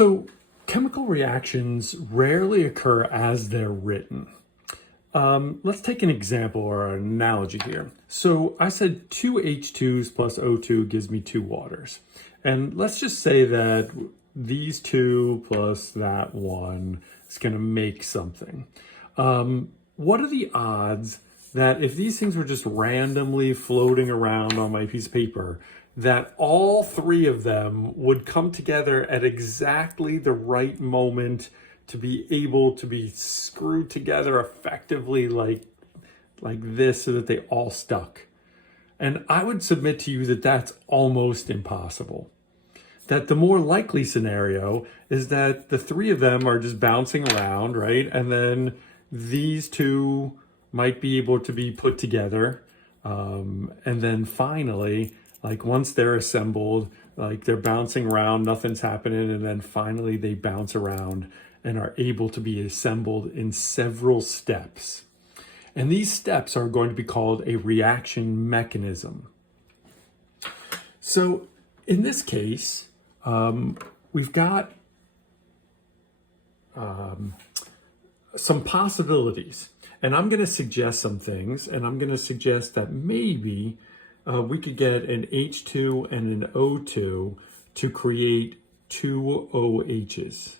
So chemical reactions rarely occur as they're written. Let's take an example or an analogy here. So I said 2 H2s plus O2 gives me 2 waters. And let's just say that these 2 plus that 1 is going to make something. What are the odds that if these things were just randomly floating around on my piece of paper, that all 3 of them would come together at exactly the right moment to be able to be screwed together effectively like this so that they all stuck? And I would submit to you that that's almost impossible. That the more likely scenario is that the 3 of them are just bouncing around, right? And then these 2 might be able to be put together. And then finally, like once they're assembled, like they're bouncing around, nothing's happening. And then finally they bounce around and are able to be assembled in several steps. And these steps are going to be called a reaction mechanism. So in this case, we've got some possibilities. And I'm going to suggest some things, and I'm going to suggest that maybe we could get an H2 and an O2 to create 2 OHs.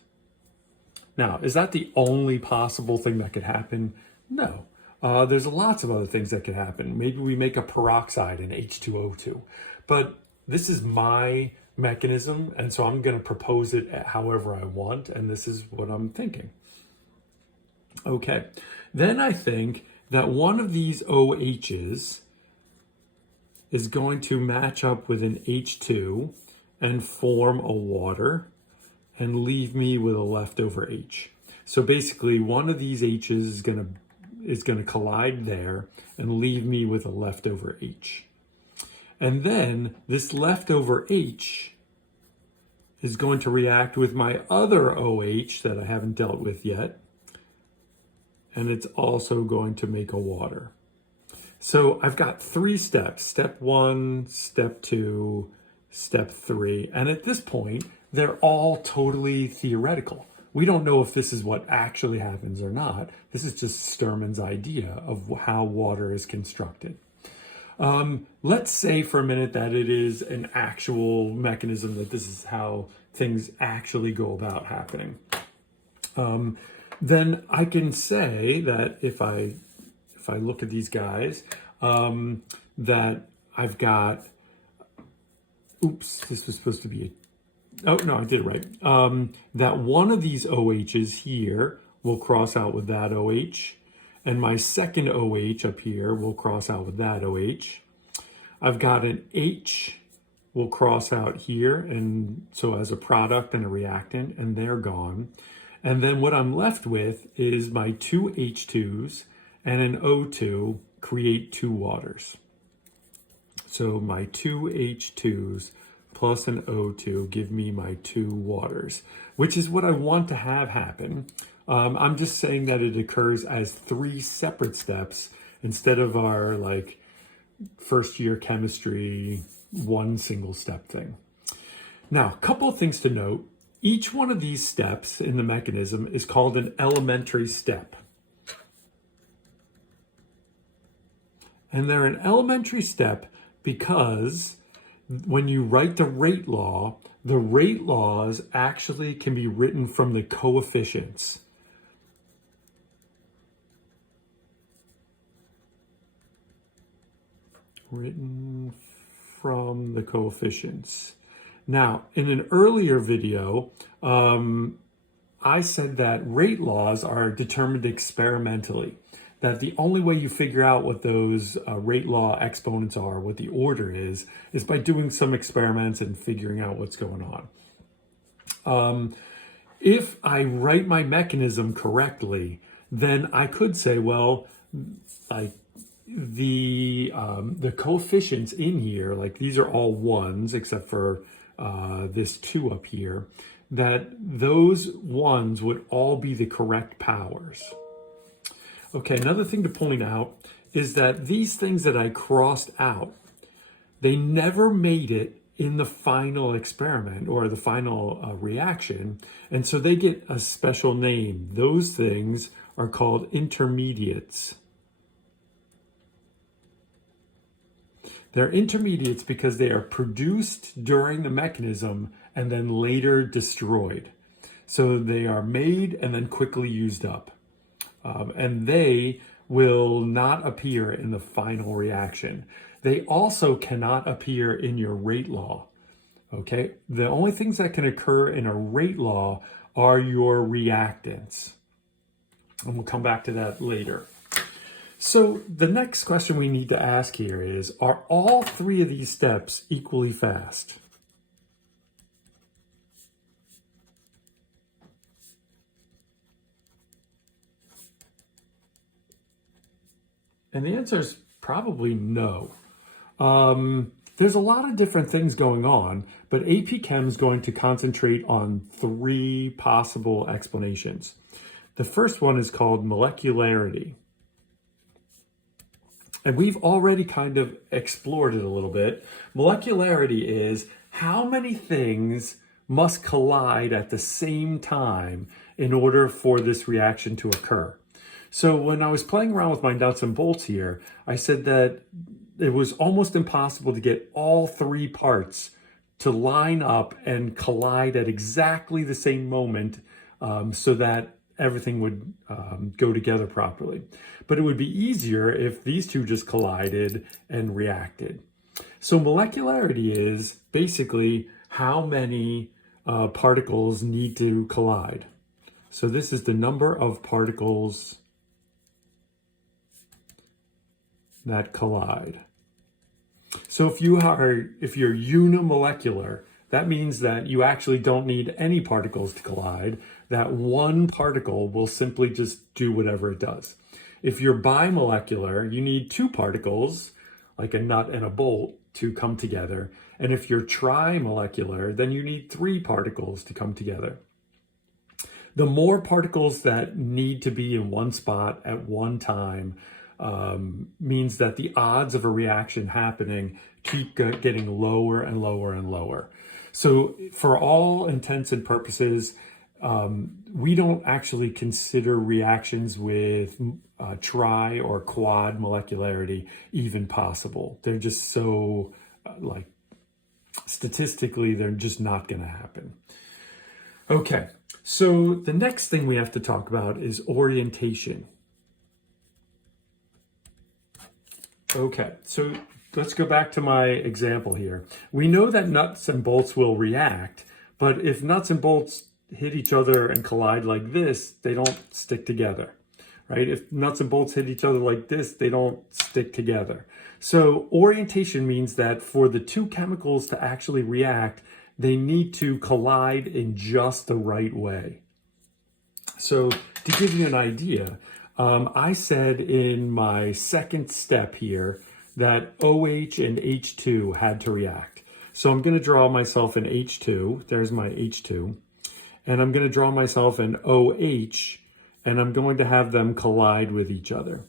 Now, is that the only possible thing that could happen? No. There's lots of other things that could happen. Maybe we make a peroxide in H2O2. But this is my mechanism, and so I'm going to propose it however I want, and this is what I'm thinking. Okay, then I think that one of these OHs is going to match up with an H2 and form a water and leave me with a leftover H. So basically one of these H's is gonna collide there and leave me with a leftover H. And then this leftover H is going to react with my other OH that I haven't dealt with yet. And it's also going to make a water. So I've got 3 steps, step 1, step 2, step 3. And at this point, they're all totally theoretical. We don't know if this is what actually happens or not. This is just Sturman's idea of how water is constructed. Let's say for a minute that it is an actual mechanism, that this is how things actually go about happening. Then I can say that if I look at these guys, that I've got, oops, this was supposed to be oh no, I did it right. That one of these OHs here will cross out with that OH, and my second OH up here will cross out with that OH. I've got an H will cross out here, and so as a product and a reactant, and they're gone. And then what I'm left with is my 2 H2s and an O2 create 2 waters. So my 2 H2s plus an O2 give me my 2 waters, which is what I want to have happen. I'm just saying that it occurs as 3 separate steps instead of our like first year chemistry, 1 single step thing. Now, a couple of things to note. Each one of these steps in the mechanism is called an elementary step. And they're an elementary step because when you write the rate laws actually can be written from the coefficients. Written from the coefficients. Now, in an earlier video, I said that rate laws are determined experimentally. That the only way you figure out what those rate law exponents are, what the order is by doing some experiments and figuring out what's going on. If I write my mechanism correctly, then I could say, well, like the coefficients in here, like these are all 1s except for this 2 up here, that those 1s would all be the correct powers. Okay, another thing to point out is that these things that I crossed out, they never made it in the final experiment or the final reaction. And so they get a special name. Those things are called intermediates. They're intermediates because they are produced during the mechanism and then later destroyed. So they are made and then quickly used up. And they will not appear in the final reaction. They also cannot appear in your rate law. Okay? The only things that can occur in a rate law are your reactants. And we'll come back to that later. So the next question we need to ask here is, are all three of these steps equally fast? And the answer is probably no. There's a lot of different things going on, but AP Chem is going to concentrate on three possible explanations. The first one is called molecularity. And we've already kind of explored it a little bit. Molecularity is how many things must collide at the same time in order for this reaction to occur. So when I was playing around with my nuts and bolts here, I said that it was almost impossible to get all three parts to line up and collide at exactly the same moment so that everything would go together properly. But it would be easier if these two just collided and reacted. So molecularity is basically how many particles need to collide. So this is the number of particles that collide. So if you're unimolecular, that means that you actually don't need any particles to collide. That one particle will simply just do whatever it does. If you're bimolecular, you need two particles, like a nut and a bolt, to come together. And if you're trimolecular, then you need three particles to come together. The more particles that need to be in one spot at one time means that the odds of a reaction happening keep getting lower and lower and lower. So for all intents and purposes, we don't actually consider reactions with tri or quad molecularity even possible. They're just so, statistically, they're just not going to happen. Okay, so the next thing we have to talk about is orientation. Okay, so let's go back to my example here. We know that nuts and bolts will react, but if nuts and bolts hit each other and collide like this, they don't stick together, right? If nuts and bolts hit each other like this, they don't stick together. So orientation means that for the two chemicals to actually react, they need to collide in just the right way. So to give you an idea, I said in my second step here that OH and H2 had to react. So I'm going to draw myself an H2. There's my H2. And I'm going to draw myself an OH, and I'm going to have them collide with each other.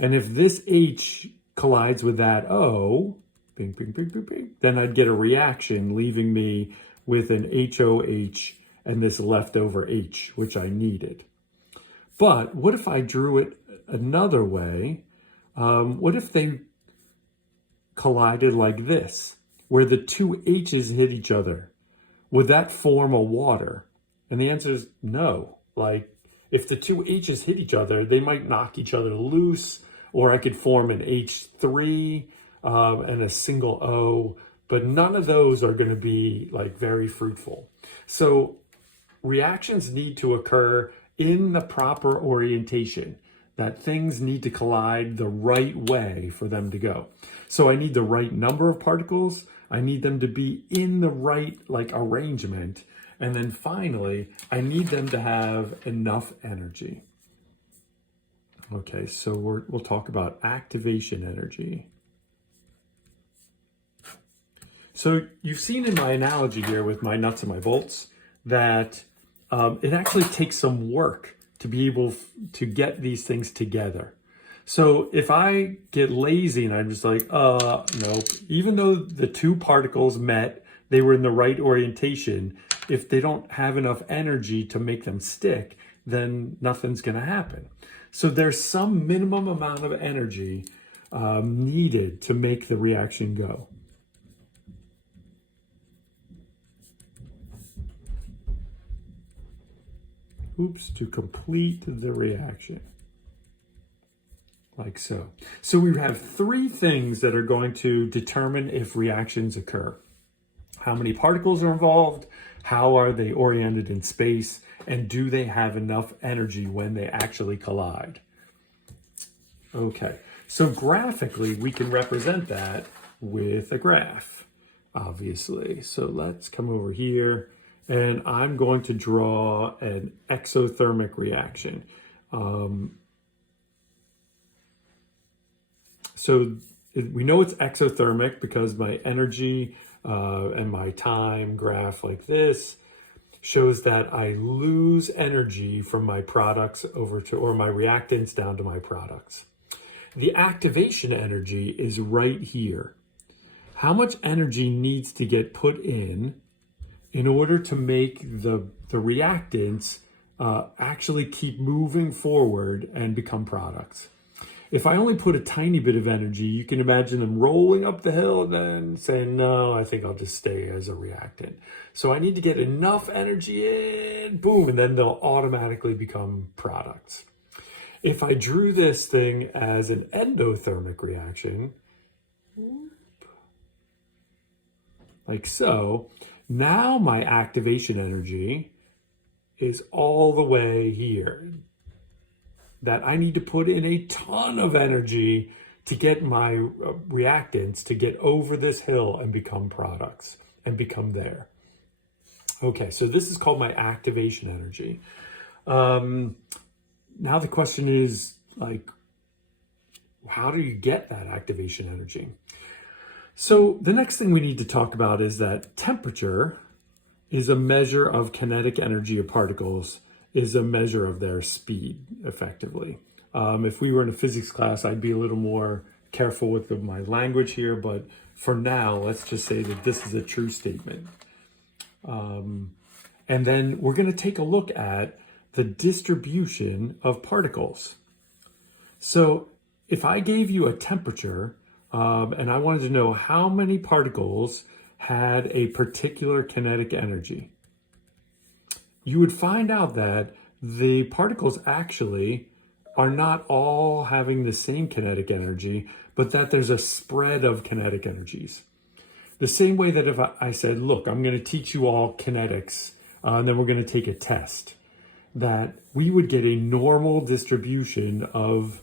And if this H collides with that O, bing, bing, bing, bing, bing, then I'd get a reaction, leaving me with an HOH and this leftover H, which I needed. But what if I drew it another way? What if they collided like this, where the two H's hit each other? Would that form a water? And the answer is no. Like, if the two H's hit each other, they might knock each other loose, or I could form an H3 and a single O, but none of those are going to be like very fruitful. So reactions need to occur in the proper orientation, that things need to collide the right way for them to go. So I need the right number of particles. I need them to be in the right arrangement. And then finally, I need them to have enough energy. Okay, so we'll talk about activation energy. So you've seen in my analogy here with my nuts and my bolts that it actually takes some work to be able to get these things together. So if I get lazy and I'm just like, nope, even though the two particles met they were in the right orientation. If they don't have enough energy to make them stick, then nothing's going to happen. So there's some minimum amount of energy needed to make the reaction go. To complete the reaction. Like so. So we have three things that are going to determine if reactions occur. How many particles are involved, how are they oriented in space, and do they have enough energy when they actually collide? Okay, so graphically we can represent that with a graph, obviously. So let's come over here, and I'm going to draw an exothermic reaction. So we know it's exothermic because my energy and my time graph like this shows that I lose energy from my products over to, or my reactants down to my products. The activation energy is right here. How much energy needs to get put in order to make the reactants actually keep moving forward and become products? If I only put a tiny bit of energy, you can imagine them rolling up the hill and then saying, no, I think I'll just stay as a reactant. So I need to get enough energy in, boom, and then they'll automatically become products. If I drew this thing as an endothermic reaction, like so, now my activation energy is all the way here. That I need to put in a ton of energy to get my reactants to get over this hill and become products and become there. Okay, so this is called my activation energy. Now the question is, like, how do you get that activation energy? So the next thing we need to talk about is that temperature is a measure of kinetic energy of particles, is a measure of their speed, effectively. If we were in a physics class, I'd be a little more careful with my language here, but for now, let's just say that this is a true statement. And then we're going to take a look at the distribution of particles. So if I gave you a temperature and I wanted to know how many particles had a particular kinetic energy, you would find out that the particles actually are not all having the same kinetic energy, but that there's a spread of kinetic energies. The same way that if I said, look, I'm going to teach you all kinetics, and then we're going to take a test, that we would get a normal distribution of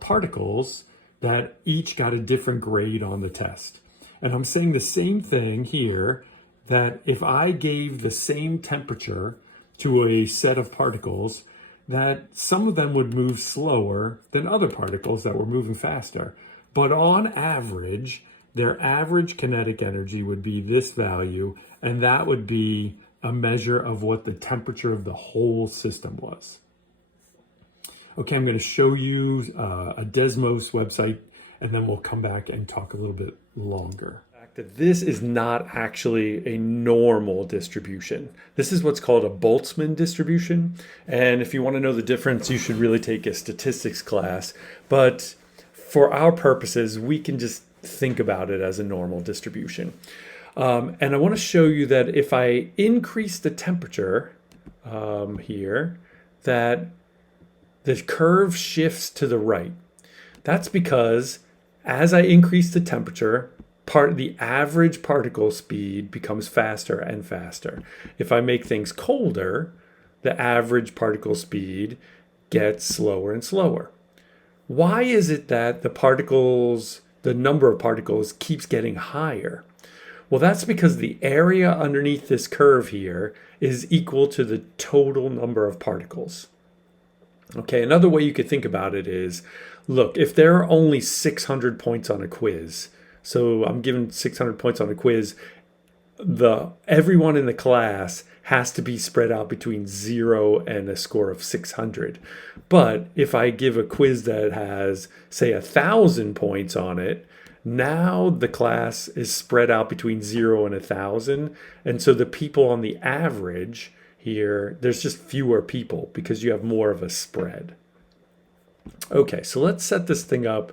particles that each got a different grade on the test. And I'm saying the same thing here, that if I gave the same temperature to a set of particles, that some of them would move slower than other particles that were moving faster. But on average, their average kinetic energy would be this value, and that would be a measure of what the temperature of the whole system was. Okay, I'm going to show you a Desmos website, and then we'll come back and talk a little bit longer. That this is not actually a normal distribution. This is what's called a Boltzmann distribution. And if you want to know the difference, you should really take a statistics class. But for our purposes, we can just think about it as a normal distribution. And I want to show you that if I increase the temperature here, that the curve shifts to the right. That's because as I increase the temperature, the average particle speed becomes faster and faster. If I make things colder, the average particle speed gets slower and slower. Why is it that the number of particles keeps getting higher? Well, that's because the area underneath this curve here is equal to the total number of particles. Okay, another way you could think about it is, look, if there are only 600 points on a quiz, so I'm given 600 points on a quiz, everyone in the class has to be spread out between 0 and a score of 600. But if I give a quiz that has, say, 1,000 points on it, Now the class is spread out between 0 and 1,000. And so the people on the average here, there's just fewer people because you have more of a spread. Okay, so let's set this thing up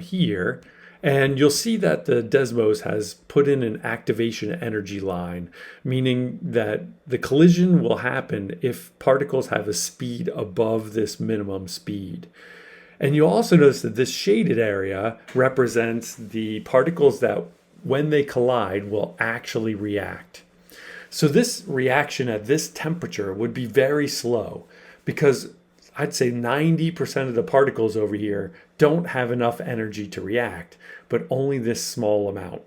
here. And you'll see that the Desmos has put in an activation energy line, meaning that the collision will happen if particles have a speed above this minimum speed. And you'll also notice that this shaded area represents the particles that, when they collide, will actually react. So this reaction at this temperature would be very slow because I'd say 90% of the particles over here don't have enough energy to react, but only this small amount.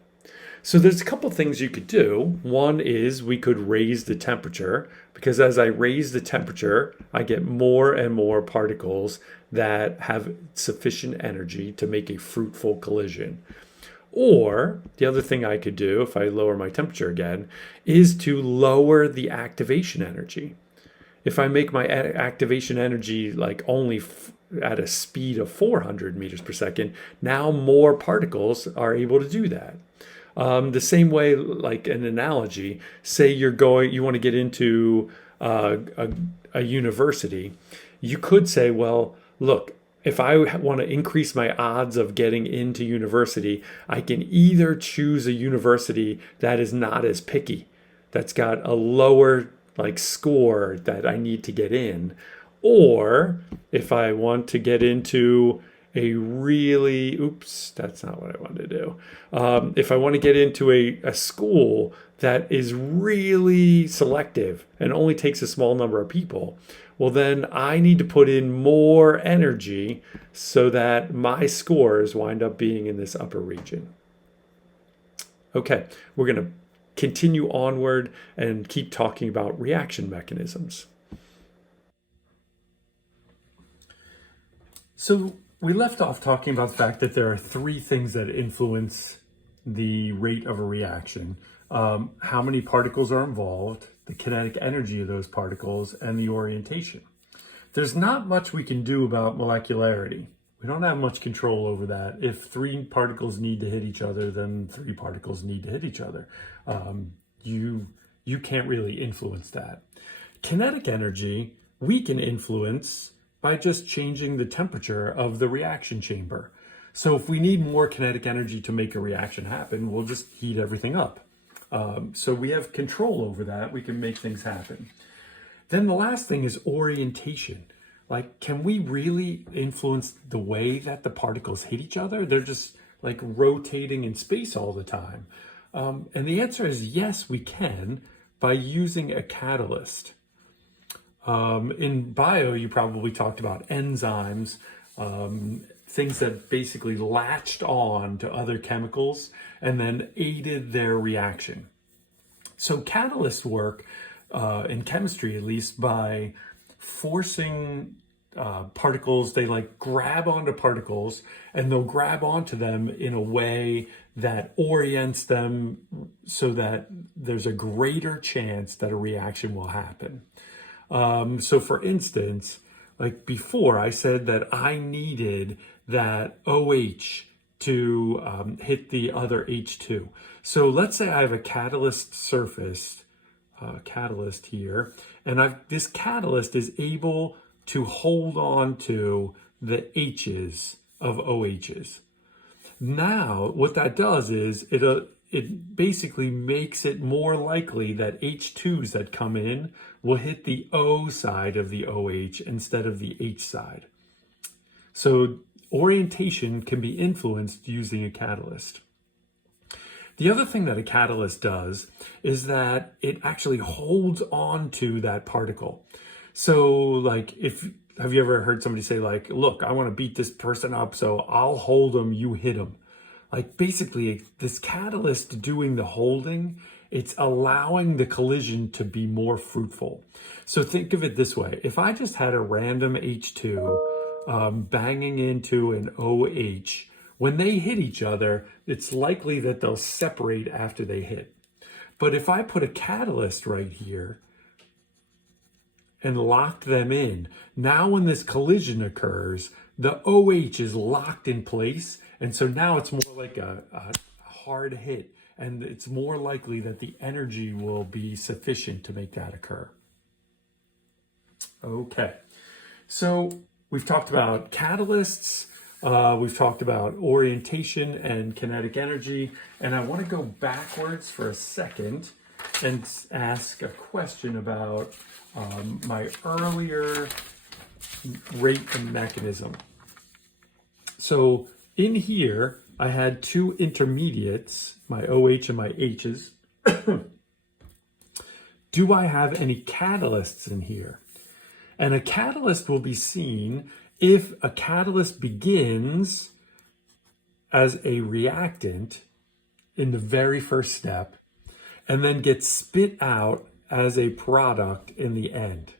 So there's a couple things you could do. One is we could raise the temperature, because as I raise the temperature, I get more and more particles that have sufficient energy to make a fruitful collision. Or the other thing I could do if I lower my temperature again is to lower the activation energy. If I make my activation energy like only at a speed of 400 meters per second, now more particles are able to do that. The same way, like an analogy, say you want to get into a university, you could say, well, look, if I want to increase my odds of getting into university, I can either choose a university that is not as picky, that's got a lower score that I need to get in, or if I want to get into a really, that's not what I wanted to do. If I want to get into a school that is really selective and only takes a small number of people, well, then I need to put in more energy so that my scores wind up being in this upper region. Okay, we're going to continue onward and keep talking about reaction mechanisms. So we left off talking about the fact that there are three things that influence the rate of a reaction. How many particles are involved, the kinetic energy of those particles, and the orientation. There's not much we can do about molecularity. We don't have much control over that. If three particles need to hit each other, then three particles need to hit each other. You can't really influence that. Kinetic energy, we can influence by just changing the temperature of the reaction chamber. So if we need more kinetic energy to make a reaction happen, we'll just heat everything up. So we have control over that. We can make things happen. Then the last thing is orientation. Like, can we really influence the way that the particles hit each other? They're just like rotating in space all the time. And the answer is yes, we can, by using a catalyst. In bio, you probably talked about enzymes, things that basically latched on to other chemicals and then aided their reaction. So catalysts work, in chemistry at least, by forcing particles. They grab onto particles and they'll grab onto them in a way that orients them so that there's a greater chance that a reaction will happen. So for instance, like before, I said that I needed that OH to hit the other H2. So let's say I have a catalyst surface, catalyst here, and this catalyst is able to hold on to the H's of OH's. Now, what that does is it basically makes it more likely that H2s that come in will hit the O side of the OH instead of the H side. So orientation can be influenced using a catalyst. The other thing that a catalyst does is that it actually holds on to that particle. So have you ever heard somebody say look, I want to beat this person up, so I'll hold them, you hit them. Basically, this catalyst doing the holding, it's allowing the collision to be more fruitful. So think of it this way. If I just had a random H2 banging into an OH, when they hit each other, it's likely that they'll separate after they hit. But if I put a catalyst right here and locked them in, now when this collision occurs, the OH is locked in place. And so now it's more like a hard hit. And it's more likely that the energy will be sufficient to make that occur. Okay, so we've talked about catalysts, we've talked about orientation and kinetic energy, and I want to go backwards for a second and ask a question about my earlier rate and mechanism. So in here, I had two intermediates, my OH and my H's. Do I have any catalysts in here? And a catalyst will be seen if a catalyst begins as a reactant in the very first step and then gets spit out as a product in the end.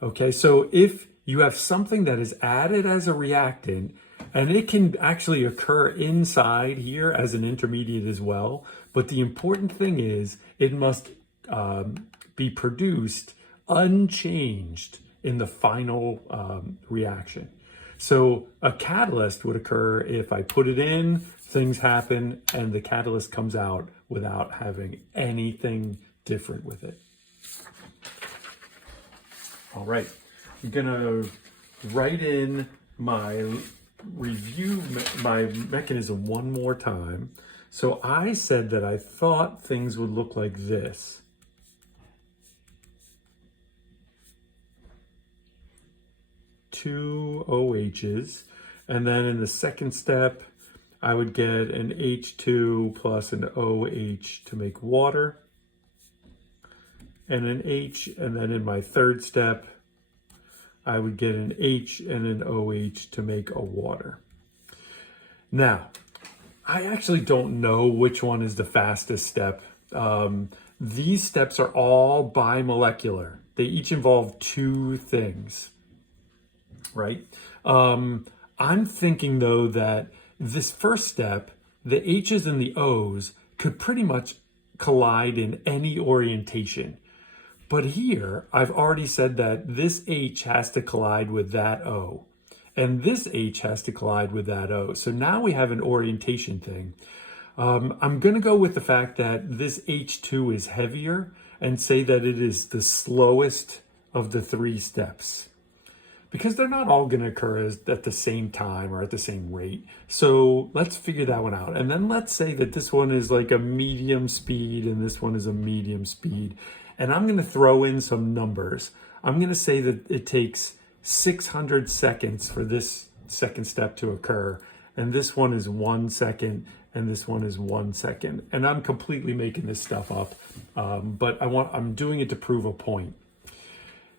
Okay, so if you have something that is added as a reactant, and it can actually occur inside here as an intermediate as well, but the important thing is it must be produced unchanged in the final reaction. So a catalyst would occur if I put it in, things happen, and the catalyst comes out without having anything different with it. All right, I'm gonna write in my my mechanism one more time. So I said that I thought things would look like this. Two OHs, and then in the second step, I would get an H2 plus an OH to make water, and an H, and then in my third step, I would get an H and an OH to make a water. Now, I actually don't know which one is the fastest step. These steps are all bimolecular. They each involve two things, right? I'm thinking though that this first step, the H's and the O's could pretty much collide in any orientation. But here, I've already said that this H has to collide with that O, and this H has to collide with that O. So now we have an orientation thing. I'm going to go with the fact that this H2 is heavier and say that it is the slowest of the three steps, because they're not all going to occur at the same time or at the same rate. So let's figure that one out. And then let's say that this one is like a medium speed and this one is a medium speed. And I'm going to throw in some numbers. I'm going to say that it takes 600 seconds for this second step to occur. And this one is 1 second, and this one is 1 second. And I'm completely making this stuff up, but I'm doing it to prove a point.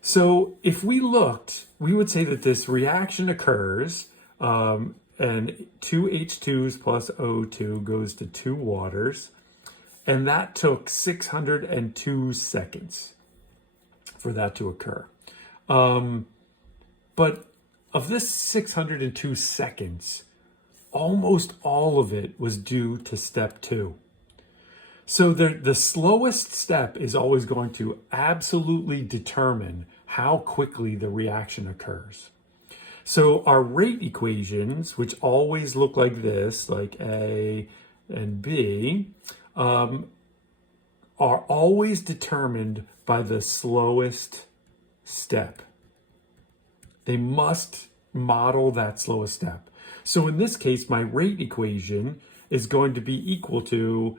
So if we looked, we would say that this reaction occurs, and 2 H2s plus O2 goes to 2 waters. And that took 602 seconds for that to occur. But of this 602 seconds, almost all of it was due to step 2. So the slowest step is always going to absolutely determine how quickly the reaction occurs. So our rate equations, which always look like this, like A and B, are always determined by the slowest step. They must model that slowest step. So in this case, my rate equation is going to be equal to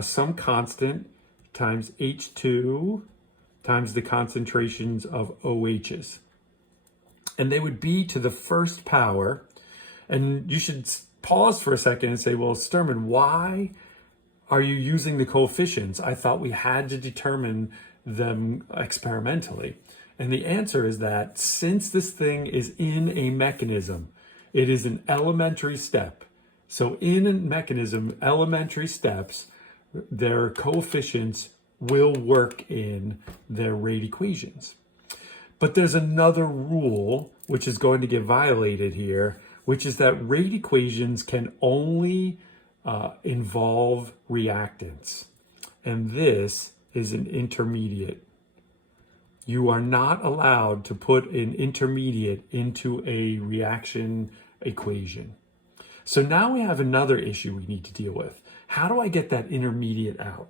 some constant times H2 times the concentrations of OHs. And they would be to the first power. And you should pause for a second and say, well, Sturman, why are you using the coefficients? I thought we had to determine them experimentally. And the answer is that since this thing is in a mechanism, it is an elementary step. So in a mechanism, elementary steps, their coefficients will work in their rate equations. But there's another rule which is going to get violated here, which is that rate equations can only involve reactants. And this is an intermediate. You are not allowed to put an intermediate into a reaction equation. So now we have another issue we need to deal with. How do I get that intermediate out?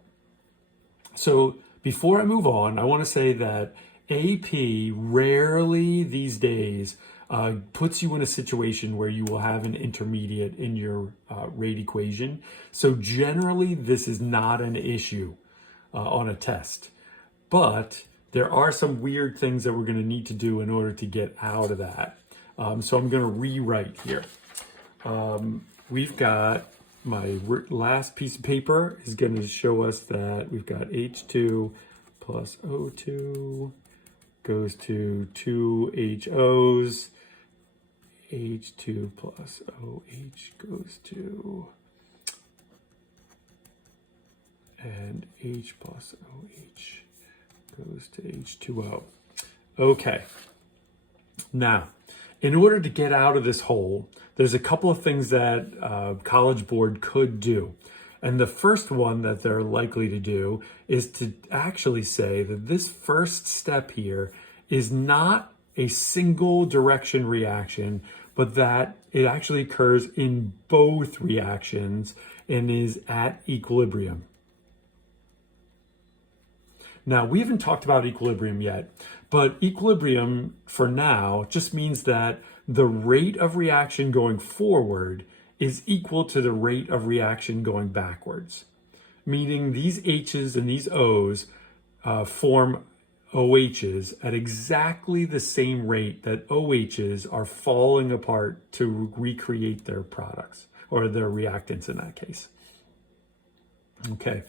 So before I move on, I want to say that AP rarely these days puts you in a situation where you will have an intermediate in your rate equation. So generally, this is not an issue on a test. But there are some weird things that we're going to need to do in order to get out of that. So I'm going to rewrite here. We've got my last piece of paper is going to show us that we've got H2 plus O2 goes to 2 HOs. H2 plus OH goes to, and H plus OH goes to H2O. Okay. Now, in order to get out of this hole, there's a couple of things that College Board could do. And the first one that they're likely to do is to actually say that this first step here is not a single direction reaction, but that it actually occurs in both reactions and is at equilibrium. Now, we haven't talked about equilibrium yet, but equilibrium for now just means that the rate of reaction going forward is equal to the rate of reaction going backwards, meaning these H's and these O's form OHs at exactly the same rate that OHs are falling apart to recreate their products, or their reactants in that case. Okay,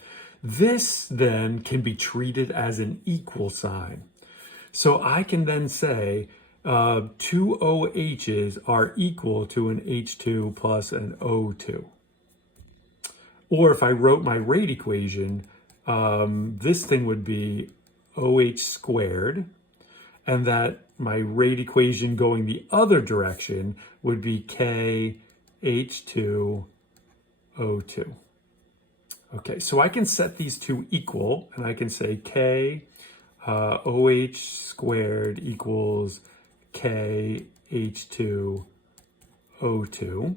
this then can be treated as an equal sign. So I can then say two OHs are equal to an H2 plus an O2. Or if I wrote my rate equation, this thing would be OH squared, and that my rate equation going the other direction would be K H2 O2. Okay, so I can set these two equal, and I can say K OH squared equals K H2 O2.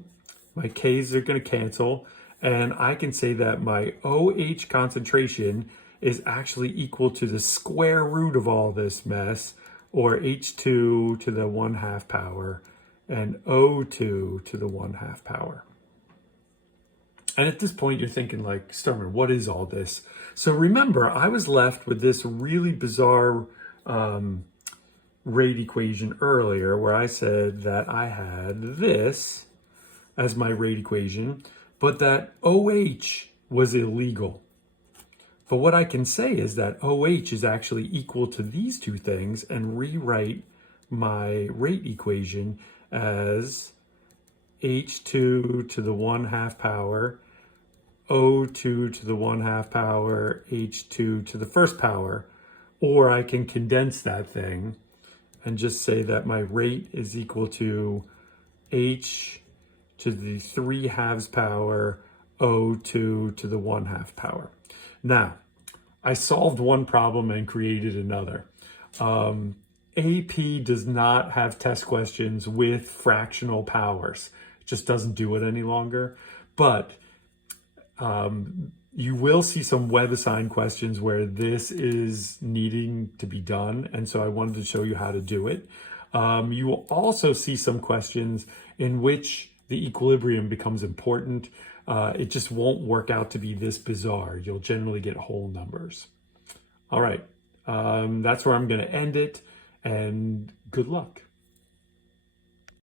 My K's are going to cancel, and I can say that my OH concentration is actually equal to the square root of all this mess, or H2 to the 1/2 power, and O2 to the 1/2 power. And at this point, you're thinking like, Sturman, what is all this? So remember, I was left with this really bizarre rate equation earlier where I said that I had this as my rate equation, but that OH was illegal. But what I can say is that OH is actually equal to these two things, and rewrite my rate equation as H2 to the 1/2 power, O2 to the 1/2 power, H2 to the 1st power. Or I can condense that thing and just say that my rate is equal to H to the 3/2 power, O2 to the 1/2 power. Now, I solved one problem and created another. AP does not have test questions with fractional powers. It just doesn't do it any longer. But you will see some web assigned questions where this is needing to be done. And so I wanted to show you how to do it. You will also see some questions in which the equilibrium becomes important. It just won't work out to be this bizarre. You'll generally get whole numbers. All right, that's where I'm going to end it, and good luck.